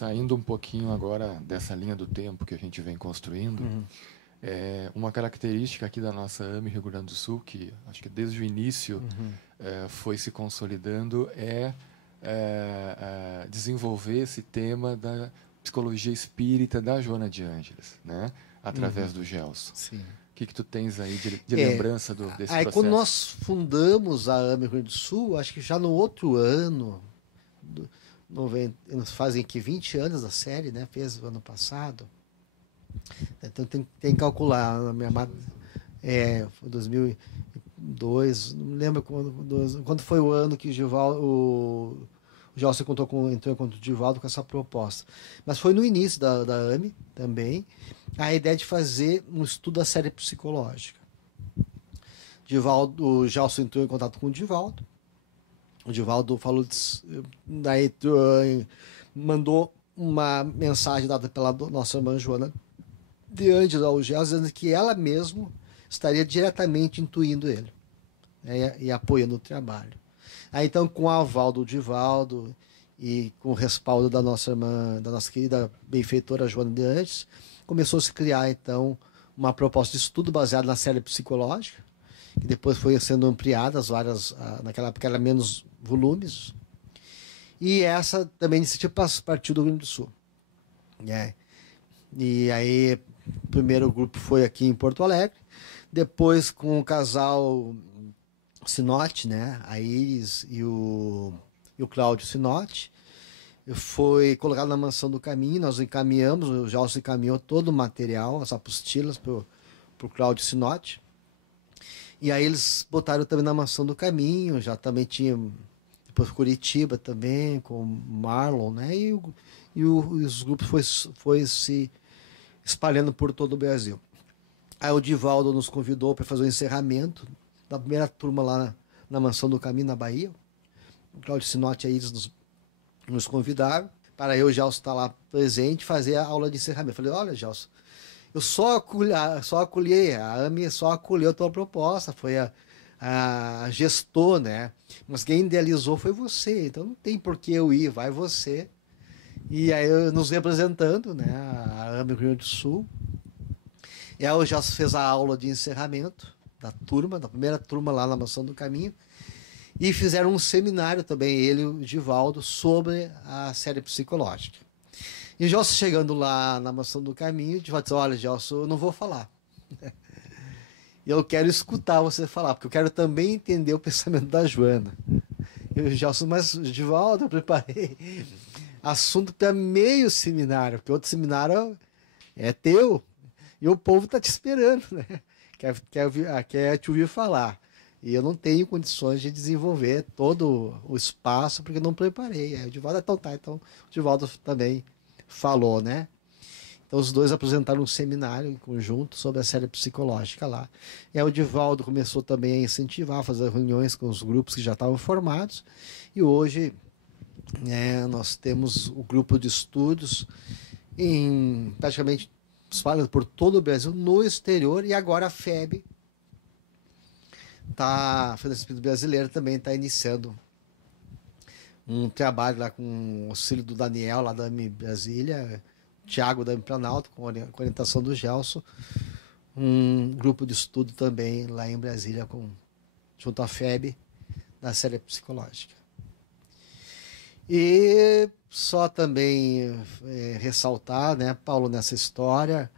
Saindo um pouquinho agora dessa linha do tempo que a gente vem construindo, uma característica aqui da nossa AME Rio Grande do Sul, que acho que desde o início foi se consolidando, desenvolver esse tema da psicologia espírita da Joana de Ângeles, né? Através do Gelson. Sim. O que tu tens aí de lembrança desse Aí processo? quando nós fundamos a AME Rio Grande do Sul, acho que já no outro ano, fazem aqui 20 anos da série, né? Fez o ano passado. Então tem que calcular. Foi 2002, não me lembro quando foi o ano que o Gelson entrou em contato com o Divaldo com essa proposta. Mas foi no início da AME também, a ideia de fazer um estudo da série psicológica. O Gelson entrou em contato com o Divaldo. O Divaldo falou, daí mandou uma mensagem dada pela nossa irmã Joana de Ângeles ao Gelson, dizendo que ela mesma estaria diretamente intuindo ele, né, e apoiando o trabalho. Aí então, com o aval do Divaldo e com o respaldo da nossa irmã, da nossa querida benfeitora Joana de Ângeles, começou a se criar então uma proposta de estudo baseada na série psicológica, que depois foi sendo ampliada, naquela época era menos volumes, e essa também iniciativa partiu do Rio Grande do Sul. E aí, o primeiro grupo foi aqui em Porto Alegre, depois com o casal Sinotti, né, a Iris e o Cláudio Sinotti, foi colocado na Mansão do Caminho, nós encaminhamos, o Gelson encaminhou todo o material, as apostilas para o Cláudio Sinotti. E aí eles botaram também na Mansão do Caminho, já também tinha, depois Curitiba também, com o Marlon, né? E os grupos foi se espalhando por todo o Brasil. Aí o Divaldo nos convidou para fazer o encerramento da primeira turma lá na Mansão do Caminho, na Bahia. O Cláudio Sinotti e eles nos convidaram para eu, Gelson, estar lá presente, fazer a aula de encerramento. Eu falei, olha, Gelson, eu só acolhi, a AME só acolheu a tua proposta, foi a gestor, né? Mas quem idealizou foi você, então não tem por que eu ir, vai você. E aí, nos representando, né, a AME Rio Grande do Sul. E aí o Gelson fez a aula de encerramento da primeira turma lá na Mansão do Caminho. E fizeram um seminário também, ele e o Divaldo, sobre a série psicológica. E o Gelson chegando lá na Mansão do Caminho, o Divaldo disse, olha, Gelson, eu não vou falar. Eu quero escutar você falar, porque eu quero também entender o pensamento da Joana. E o Gelson, mas Divaldo, eu preparei assunto para meio seminário, porque outro seminário é teu, e o povo está te esperando, né? Quer te ouvir falar. E eu não tenho condições de desenvolver todo o espaço, porque não preparei. Aí o Divaldo, então o Divaldo também falou, né? Então os dois apresentaram um seminário em conjunto sobre a série psicológica lá. E aí o Divaldo começou também a incentivar, a fazer reuniões com os grupos que já estavam formados. E hoje nós temos o grupo de estudos praticamente espalhado por todo o Brasil, no exterior, e agora a FEB, a Federação Espírita Brasileira, também está iniciando um trabalho lá com o auxílio do Daniel, lá da AME Brasília, Tiago da AME Planalto, com orientação do Gelson, um grupo de estudo também lá em Brasília, junto à FEB, da série psicológica. E só também ressaltar, né, Paulo, nessa história,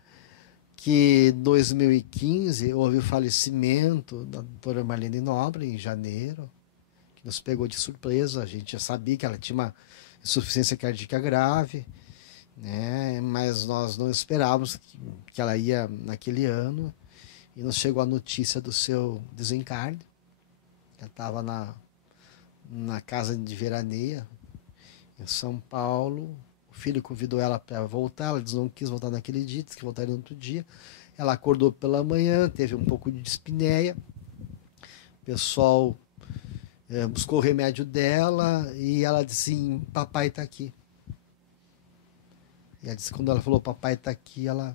que em 2015 houve o falecimento da doutora Marlene Nobre, em janeiro, que nos pegou de surpresa. A gente já sabia que ela tinha uma insuficiência cardíaca grave, né? Mas nós não esperávamos que ela ia naquele ano, e nos chegou a notícia do seu desencarne. Ela estava na casa de veraneia, em São Paulo. O filho convidou ela para voltar, ela não quis voltar naquele dia, disse que voltaria no outro dia. Ela acordou pela manhã, teve um pouco de dispneia. O pessoal buscou o remédio dela e ela disse assim, papai está aqui. E ela disse, quando ela falou papai está aqui, ela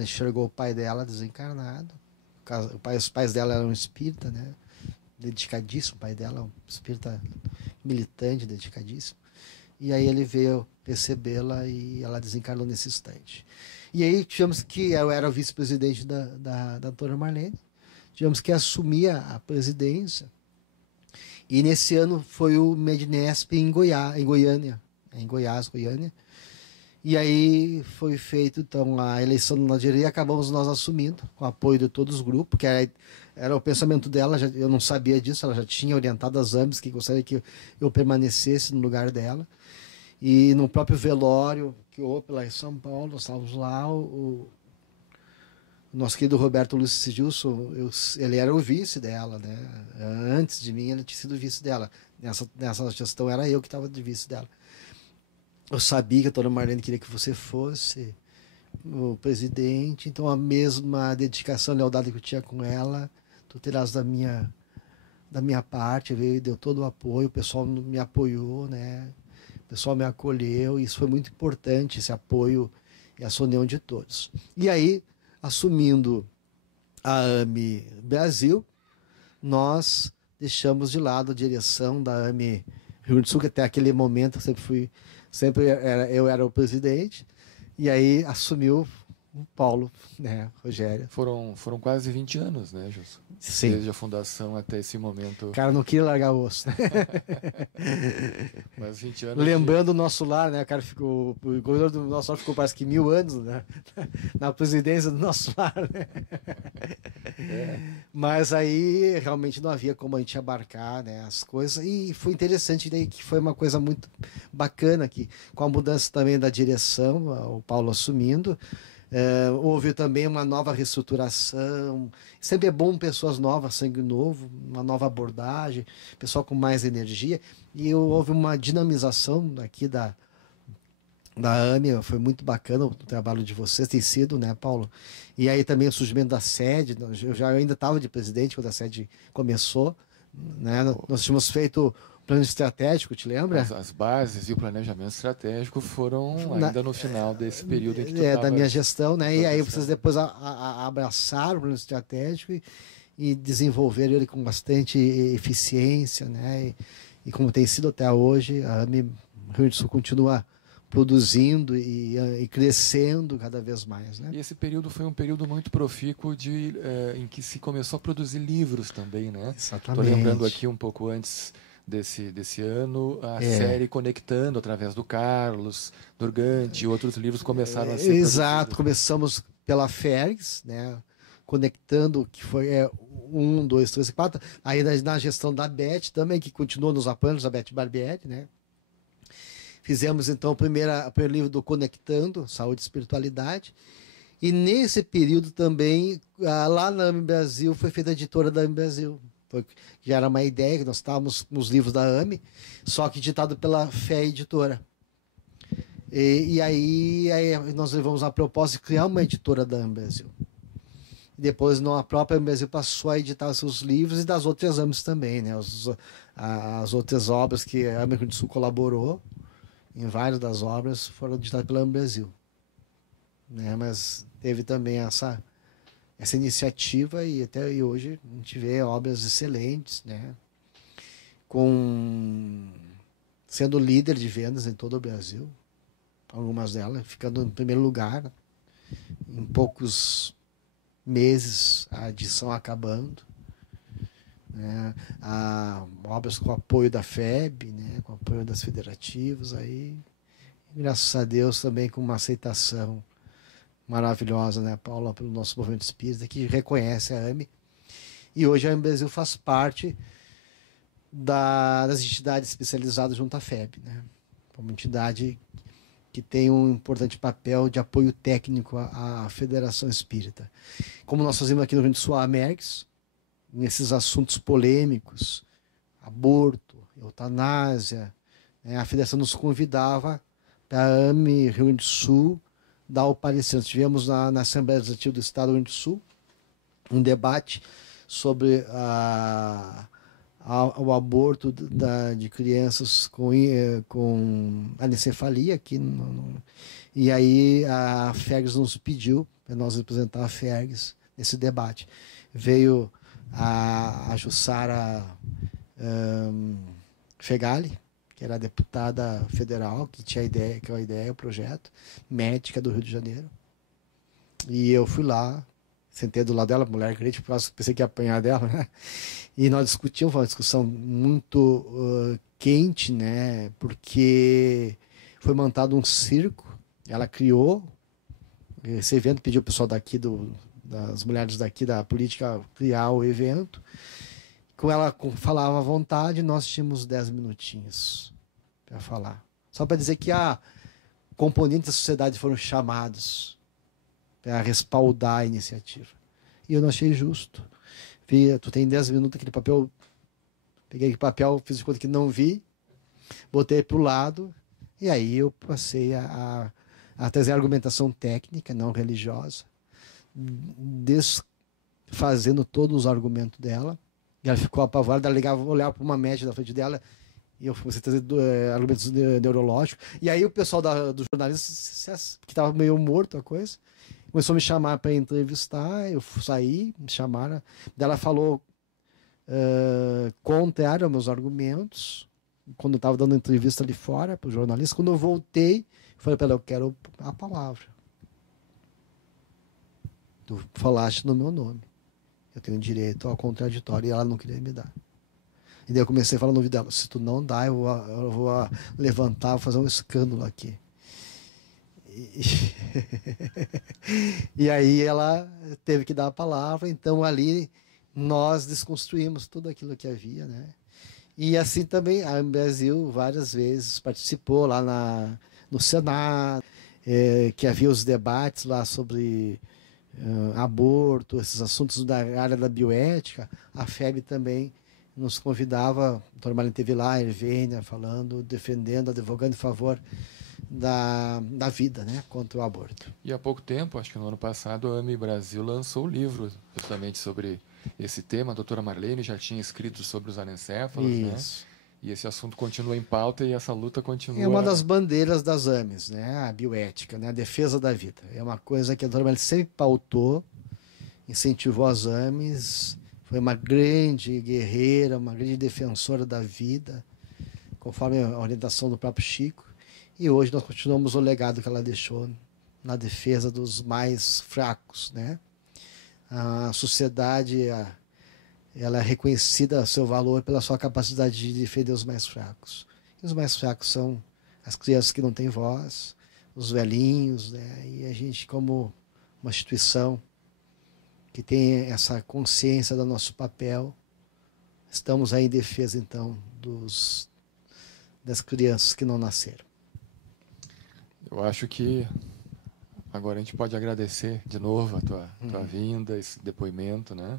enxergou o pai dela desencarnado. Os pais dela eram espírita, né? Dedicadíssimo, o pai dela é um espírita militante, dedicadíssimo. e aí ele veio recebê-la e ela desencarnou nesse instante. E aí tivemos que, eu era o vice-presidente da doutora Marlene, tivemos que assumir a presidência, e nesse ano foi o Mednesp em Goiânia, em Goiás, Goiânia, e aí foi feito então a eleição na diretoria e acabamos nós assumindo, com o apoio de todos os grupos, que era o pensamento dela, eu não sabia disso, ela já tinha orientado as AMES que gostaria que eu permanecesse no lugar dela. E no próprio velório que houve lá em São Paulo, nós estávamos lá, o nosso querido Roberto Lúcio Sidilson, ele era o vice dela, né? Antes de mim, ele tinha sido vice dela. Nessa gestão era eu que estava de vice dela. Eu sabia que a dona Marlene queria que você fosse o presidente, então a mesma dedicação e lealdade que eu tinha com ela, tu terás da minha parte, veio e deu todo o apoio, o pessoal me apoiou, né? O pessoal me acolheu, e isso foi muito importante, esse apoio e essa união de todos. E aí, assumindo a AME Brasil, nós deixamos de lado a direção da AME Rio Grande do Sul, que até aquele momento eu era o presidente, e aí assumiu o Paulo, né, Rogério. Foram quase 20 anos, né, Gilson? Sim. Desde a fundação até esse momento. O cara não queria largar o osso. Mas 20 anos. Lembrando o nosso lar, né? O cara ficou. O governador do nosso lar ficou quase que 1000 anos, né? Na presidência do nosso lar, né? Mas aí realmente não havia como a gente abarcar, né, as coisas. E foi interessante daí que foi uma coisa muito bacana que, com a mudança também da direção, o Paulo assumindo. Houve também uma nova reestruturação. Sempre é bom pessoas novas, sangue novo, uma nova abordagem, pessoal com mais energia. E houve uma dinamização aqui da AME, foi muito bacana o trabalho de vocês, tem sido, né, Paulo? E aí também o surgimento da sede, eu ainda estava de presidente quando a sede começou, né? Nós tínhamos feito plano estratégico, te lembra? As bases e o planejamento estratégico foram ainda no final desse período em que tu da minha gestão, né? E aí vocês depois abraçaram o plano estratégico e desenvolveram ele com bastante eficiência, né? E como tem sido até hoje, a AME Rio Grande do Sul continua produzindo e crescendo cada vez mais, né? E esse período foi um período muito profícuo em que se começou a produzir livros também, né? Exatamente. Estou lembrando aqui um pouco antes desse ano, a série Conectando, através do Carlos Durgante, e outros livros começaram a ser Exato, produzidos. começamos pela Fergs, né? Conectando, que foi 1, 2, 3 e 4. Aí na gestão da Beth também, que continuou nos apoiando, a Beth Barbieri, né? Fizemos então o primeiro livro do Conectando, Saúde e Espiritualidade. E nesse período também, lá na AME Brasil, foi feita a editora da AME Brasil. Já era uma ideia, que nós estávamos nos livros da AME, só que ditado pela Fé Editora. E aí nós levamos a proposta de criar uma editora da AME Brasil. Depois a própria AME Brasil passou a editar seus livros e das outras AMEs também, né? As outras obras que a AME Rio Grande do Sul colaborou, em várias das obras, foram editadas pela AME Brasil. Né? Mas teve também essa iniciativa e até hoje a gente vê obras excelentes, né? Sendo líder de vendas em todo o Brasil, algumas delas ficando em primeiro lugar, em poucos meses a edição acabando, né? Obras com apoio da FEB, né? Com apoio das federativas, aí graças a Deus também com uma aceitação maravilhosa, né, Paula, pelo nosso movimento espírita, que reconhece a AME. E hoje a AME Brasil faz parte das entidades especializadas junto à FEB, né? Uma entidade que tem um importante papel de apoio técnico à Federação Espírita. Como nós fazemos aqui no Rio Grande do Sul, a AMERGS, nesses assuntos polêmicos, aborto, eutanásia, né, a Federação nos convidava para a AME Rio Grande do Sul dar o parecer. Nós tivemos na Assembleia Legislativa do Estado do Rio Grande do Sul um debate sobre o aborto de crianças com anencefalia aqui e aí a FERGS nos pediu para nós representar a FERGS nesse debate. Veio a Jussara Fegali, que era a deputada federal, que tinha a ideia, que é a ideia, o projeto, médica do Rio de Janeiro. E eu fui lá, sentei do lado dela, mulher crente, pensei que ia apanhar dela, né? E nós discutimos, foi uma discussão muito quente, né? Porque foi montado um circo, ela criou esse evento, pediu o pessoal daqui, das mulheres daqui da política, criar o evento. Com ela falava à vontade, nós tínhamos 10 minutinhos para falar. Só para dizer que componentes da sociedade foram chamados para respaldar a iniciativa. E eu não achei justo. Tu tem 10 minutos, aquele papel. Peguei aquele papel, fiz de conta que não vi, botei para o lado, e aí eu passei a trazer argumentação técnica, não religiosa, desfazendo todos os argumentos dela. E ela ficou apavorada, ela olhava para uma média da frente dela, e eu comecei a trazer argumentos neurológicos. E aí o pessoal do jornalista, que estava meio morto a coisa, começou a me chamar para entrevistar, eu saí, me chamaram. Daí ela falou contrário aos meus argumentos, quando eu estava dando entrevista ali fora para o jornalista. Quando eu voltei, eu falei para ela, eu quero a palavra. Tu falaste no meu nome. Eu tenho direito ao contraditório, e ela não queria me dar. E daí eu comecei a falar no ouvido dela, se tu não dá, eu vou levantar, vou fazer um escândalo aqui. E aí ela teve que dar a palavra, então ali nós desconstruímos tudo aquilo que havia, né? E assim também a Brasil várias vezes participou lá no Senado, que havia os debates lá sobre aborto, esses assuntos da área da bioética. A FEB também nos convidava, o Dr. Marlene teve lá, a Ervênia falando, defendendo, advogando em favor da vida, né, contra o aborto. E há pouco tempo, acho que no ano passado, a AME Brasil lançou um livro justamente sobre esse tema. A doutora Marlene já tinha escrito sobre os anencéfalos, né? E esse assunto continua em pauta e essa luta continua. É uma das bandeiras das AMEs, né? A bioética, né? A defesa da vida. É uma coisa que a doutora Marlene sempre pautou, incentivou as AMEs, foi uma grande guerreira, uma grande defensora da vida, conforme a orientação do próprio Chico. E hoje nós continuamos o legado que ela deixou na defesa dos mais fracos, né? A sociedade, ela é reconhecida seu valor pela sua capacidade de defender os mais fracos. E os mais fracos são as crianças que não têm voz, os velhinhos, né? E a gente, como uma instituição que tem essa consciência do nosso papel, estamos aí em defesa, então, das crianças que não nasceram. Eu acho que agora a gente pode agradecer de novo a tua vinda, esse depoimento, né?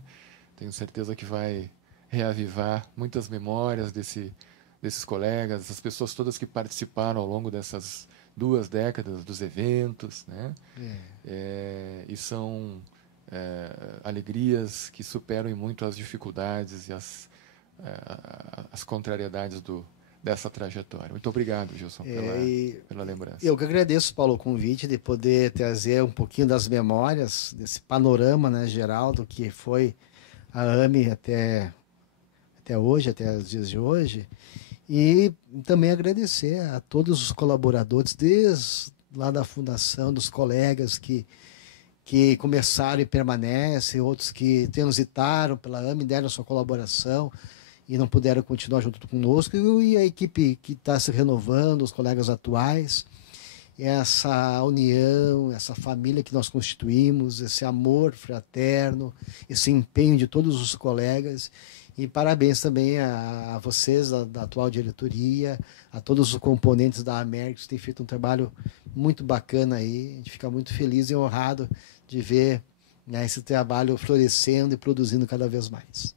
Tenho certeza que vai reavivar muitas memórias desses colegas, dessas pessoas todas que participaram ao longo dessas 2 décadas dos eventos, né? E são alegrias que superam muito as dificuldades e as contrariedades dessa trajetória. Muito obrigado, Gilson, pela lembrança. Eu que agradeço, Paulo, o convite de poder trazer um pouquinho das memórias, desse panorama, né, geral do que foi a AME até hoje, até os dias de hoje, e também agradecer a todos os colaboradores, desde lá da fundação, dos colegas que começaram e permanecem, outros que transitaram pela AME, deram sua colaboração e não puderam continuar junto conosco, e a equipe que está se renovando, os colegas atuais, essa união, essa família que nós constituímos, esse amor fraterno, esse empenho de todos os colegas. E parabéns também a vocês, da atual diretoria, a todos os componentes da América, que têm feito um trabalho muito bacana aí. A gente fica muito feliz e honrado de ver, né, esse trabalho florescendo e produzindo cada vez mais.